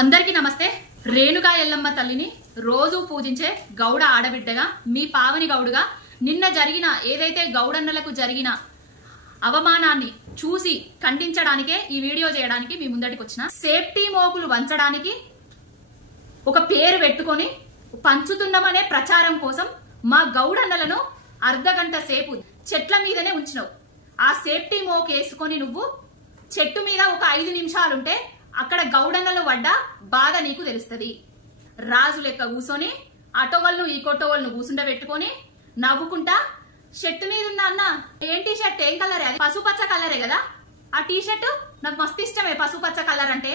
అందరికీ నమస్తే। రేణుకా ఎల్లమ్మ తల్లిని రోజు పూజించే గౌడ ఆడబిడ్డగా మీ పావని గౌడుగా నిన్న జరిగిన ఏదైతే గౌడన్నలకు జరిగిన అవమానాన్ని చూసి ఖండించడానికే ఈ వీడియో చేయడానికి మీ ముందటికి వచ్చిన। సేఫ్టీ మోకులు వంచడానికి ఒక పేరు పెట్టుకొని పంచుతున్నామనే ప్రచారం కోసం మా గౌడన్నలను అర్ధగంట సేపు చెట్ల మీదనే ఉంచినావు। ఆ సేఫ్టీ మోక్ వేసుకొని నువ్వు చెట్టు మీద ఒక 5 నిమిషాలుంటే అక్కడ గౌడన్నలు పడ్డ బాధ నీకు తెలుస్తుంది। రాజు లెక్క కూర్చొని అటోవల్ను ఈ కొట్టోవల్ను కూసుండబెట్టుకొని నవ్వుకుంటా షర్ట్ మీద ఉన్న అన్న ఏం టీ షర్ట్ ఏం కలరే, అది పసుపచ్చ కలరే కదా, ఆ టీ షర్ట్ నాకు మస్తు ఇష్టమే పసుపచ్చ కలర్ అంటే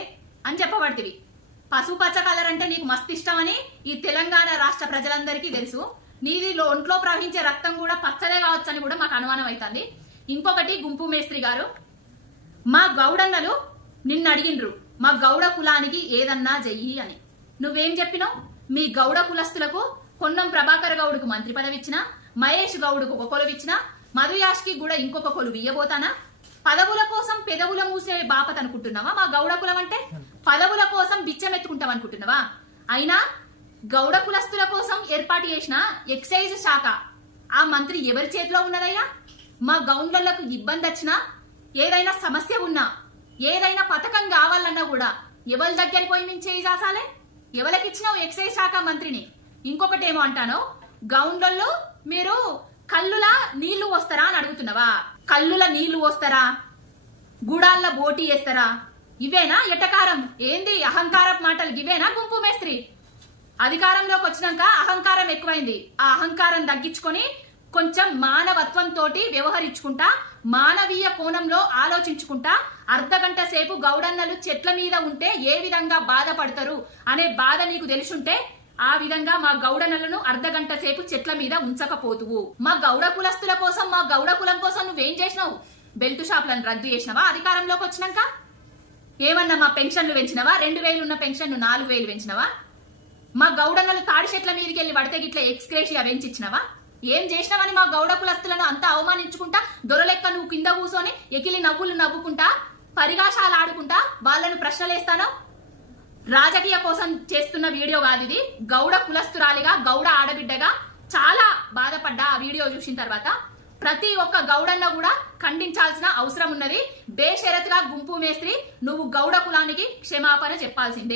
అని చెప్పబడుతుంది। పసుపచ్చ కలర్ అంటే నీకు మస్తు ఇష్టమని ఈ తెలంగాణ రాష్ట్ర ప్రజలందరికీ తెలుసు। నీది ఒంట్లో ప్రవహించే రక్తం కూడా పచ్చదే కావచ్చు అని కూడా మాకు అనుమానం అవుతుంది। ఇంకొకటి గుంపు మేస్త్రి గారు, మా గౌడన్నలు నిన్ను అడిగిండ్రు మా గౌడ కులానికి ఏదన్నా చెయ్యి అని, నువ్వేం చెప్పినావు? మీ గౌడ కులస్తులకు పొన్నం ప్రభాకర్ గౌడుకు మంత్రి పదవి ఇచ్చినా, మహేష్ గౌడుకు ఒక కొలువు ఇచ్చినా, మధుయాష్కి కూడా ఇంకొక కొలువు ఇయ్యబోతానా? పదవుల కోసం పెదవుల మూసే బాపత అనుకుంటున్నావా? మా గౌడ కులం అంటే పదవుల కోసం బిచ్చమెత్తుకుంటాం అనుకుంటున్నావా? అయినా గౌడ కులస్తుల కోసం ఏర్పాటు చేసిన ఎక్సైజ్ శాఖ ఆ మంత్రి ఎవరి చేతిలో ఉన్నదైనా? మా గౌండ్లకు ఇబ్బంది వచ్చినా, ఏదైనా సమస్య ఉన్నా, ఏదైనా పథకం కావాలన్నా కూడా ఎవరి దగ్గరికి పోయి మేము చేయి చాసాలే? ఎవరికిచ్చినావు ఎక్సైజ్ శాఖ మంత్రిని? ఇంకొకటి ఏమో అంటాను, గౌండ్లలో మీరు కల్లులా నీళ్లు వస్తారా అని అడుగుతున్నావా? కల్లుల నీళ్లు వస్తారా, గుడాల్లో బోటీ వేస్తారా? ఇవేనా ఎటకారం? ఏంది అహంకారపు మాటలు ఇవేనా గుంపు మేస్త్రి? అధికారంలోకి వచ్చినాక అహంకారం ఎక్కువైంది, ఆ అహంకారం తగ్గించుకొని కొంచెం మానవత్వంతో వ్యవహరించుకుంటా, మానవీయ కోణంలో ఆలోచించుకుంటా అర్ధగంట సేపు గౌడన్నలు చెట్ల మీద ఉంటే ఏ విధంగా బాధపడతారు అనే బాధ నీకు తెలుసుంటే ఆ విధంగా మా గౌడన్నలను అర్ధగంట సేపు చెట్ల మీద ఉంచకపోతువు। మా గౌడ కులస్తుల కోసం, మా గౌడ కులం కోసం నువ్వేం చేసినావు? బెల్ట్ షాపులను రద్దు చేసినావా అధికారంలోకి వచ్చినాక? ఏమన్నా మా పెన్షన్లు పెంచినవా? 2000 ఉన్న పెన్షన్ 4000 పెంచినవా? మా గౌడన్నలు తాడి చెట్ల మీదకి వెళ్లి పడితే గిట్ల ఎక్స్గ్రేషియా పెంచిచ్చినవా? ఏం చేసినావని మా గౌడ కులస్తులను అంతా అవమానించుకుంటా, దొరలెక్క నువ్వు కింద కూర్చొని ఎకిలి నవ్వులు నవ్వుకుంటా, పరిగాశాలు ఆడుకుంటా వాళ్ళను ప్రశ్నలేస్తాను? రాజకీయ కోసం చేస్తున్న వీడియో కాదు ఇది। గౌడ కులస్తురాలిగా, గౌడ ఆడబిడ్డగా చాలా బాధపడ్డా ఆ వీడియో చూసిన తర్వాత। ప్రతి ఒక్క గౌడన్న కూడా ఖండించాల్సిన అవసరం ఉన్నది। బేషరతుగా గుంపు మేస్త్రి నువ్వు గౌడ కులానికి క్షమాపణ చెప్పాల్సిందే।